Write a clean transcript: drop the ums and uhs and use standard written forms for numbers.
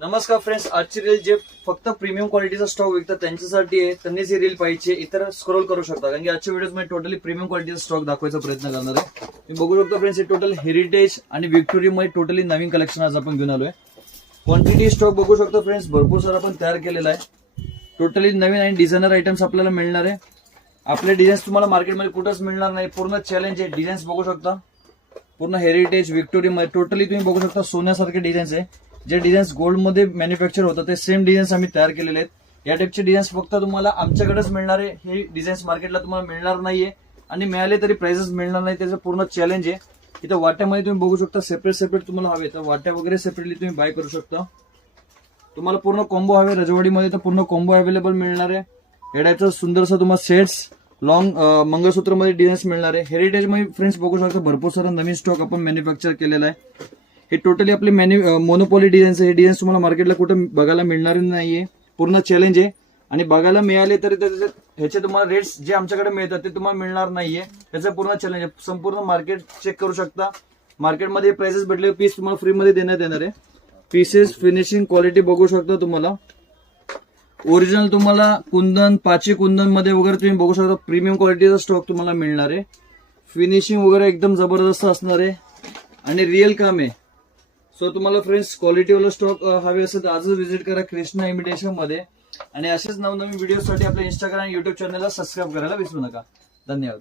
नमस्कार फ्रेंड्स, आजची रील जे फक्त प्रीमियम क्वालिटीचा स्टॉक विकतात त्यांच्यासाठी आहे. त्यांनीच ही रील पाहिजे. इतर स्क्रोल करू शकता, कारण की आजच्या व्हिडिओ मध्ये टोटली प्रीमियम क्वालिटीचा स्टॉक दाखवायचा प्रयत्न करणार आहे. तुम्ही बघू शकता फ्रेंड्स, हे टोटल हेरिटेज आणि विक्टोरिया मध्ये टोटली नवीन कलेक्शन आज आपण घेऊन आलोय. क्वांटिटी स्टॉक बघू शकतो फ्रेंड्स, भरपूर सारा आपण तयार केलेला आहे. टोटली नवीन आणि डिझायनर आयटम्स आपल्याला मिळणार आहे. आपले डिझाईन्स तुम्हाला मार्केटमध्ये कुठंच मिळणार नाही. पूर्ण चॅलेंज आहे. डिझाईन्स बघू शकता, पूर्ण हेरिटेज विक्टोरिया मध्ये टोटली तुम्ही बघू शकता सोन्यासारखे डिझाईन्स आहे. जे डिझाईन्स गोल्ड मध्ये मॅन्युफॅक्चर होतात ते सेम डिझाईन्स आम्ही तयार केलेले आहेत. या टाइपचे डिझाईन्स फक्त तुम्हाला आमच्याकडेच मिळणार आहे. हे डिझाईन्स मार्केटला तुम्हाला मिळणार नाहीये आणि मिळाले तरी प्राइसेस मिळणार नाही. त्याचं पूर्ण चॅलेंज आहे. इथं वाट्यामध्ये तुम्ही बघू शकता, सेपरेट तुम्हाला हवे तर वाट्या वगैरे सेपरेटली तुम्ही बाय करू शकता. तुम्हाला पूर्ण कॉम्बो हवे रजवाडीमध्ये तर पूर्ण कॉम्बो अवेलेबल मिळणार आहे. या टाइपचं सुंदरसं तुम्हाला सेट्स लॉंग मंगळसूत्र मध्ये डिझाईन्स मिळणार आहे. हेरिटेज मध्ये फ्रेंड्स बघू शकता, भरपूर सारा नवीन स्टॉक आपण मॅन्युफॅक्चर केलेला आहे. हे टोटली आपले मोनोपॉली डिझाईन्स आहे. हे डिझाईन्स तुम्हाला मार्केटला कुठे बघायला मिळणार नाहीये. पूर्ण चॅलेंज आहे आणि बघायला मिळाले तरी ह्याचे तुम्हाला रेट्स जे आमच्याकडे मिळतात ते तुम्हाला मिळणार नाहीये. त्याचं पूर्ण चॅलेंज आहे. संपूर्ण मार्केट चेक करू शकता. मार्केटमध्ये प्राइसेस भेटले पीस तुम्हाला फ्री मध्ये देण्यात येणार आहे. पीसेस फिनिशिंग क्वालिटी बघू शकता. तुम्हाला ओरिजिनल तुम्हाला कुंदन पाची कुंदन मध्ये वगैरे तुम्ही बघू शकता. प्रीमियम क्वालिटीचा स्टॉक तुम्हाला मिळणार आहे. फिनिशिंग वगैरे एकदम जबरदस्त असणार आहे आणि रिअल काम आहे. सो तुम्हाला फ्रेंड्स क्वालिटीवाला स्टॉक हवे असेल तर आजच व्हिजिट करा कृष्णा इमिटेशन मध्ये. आणि असेच नवनवीन व्हिडिओसाठी आपल्या इंस्टाग्राम आणि युट्यूब चॅनलला सबस्क्राईब करायला विसरू नका. धन्यवाद.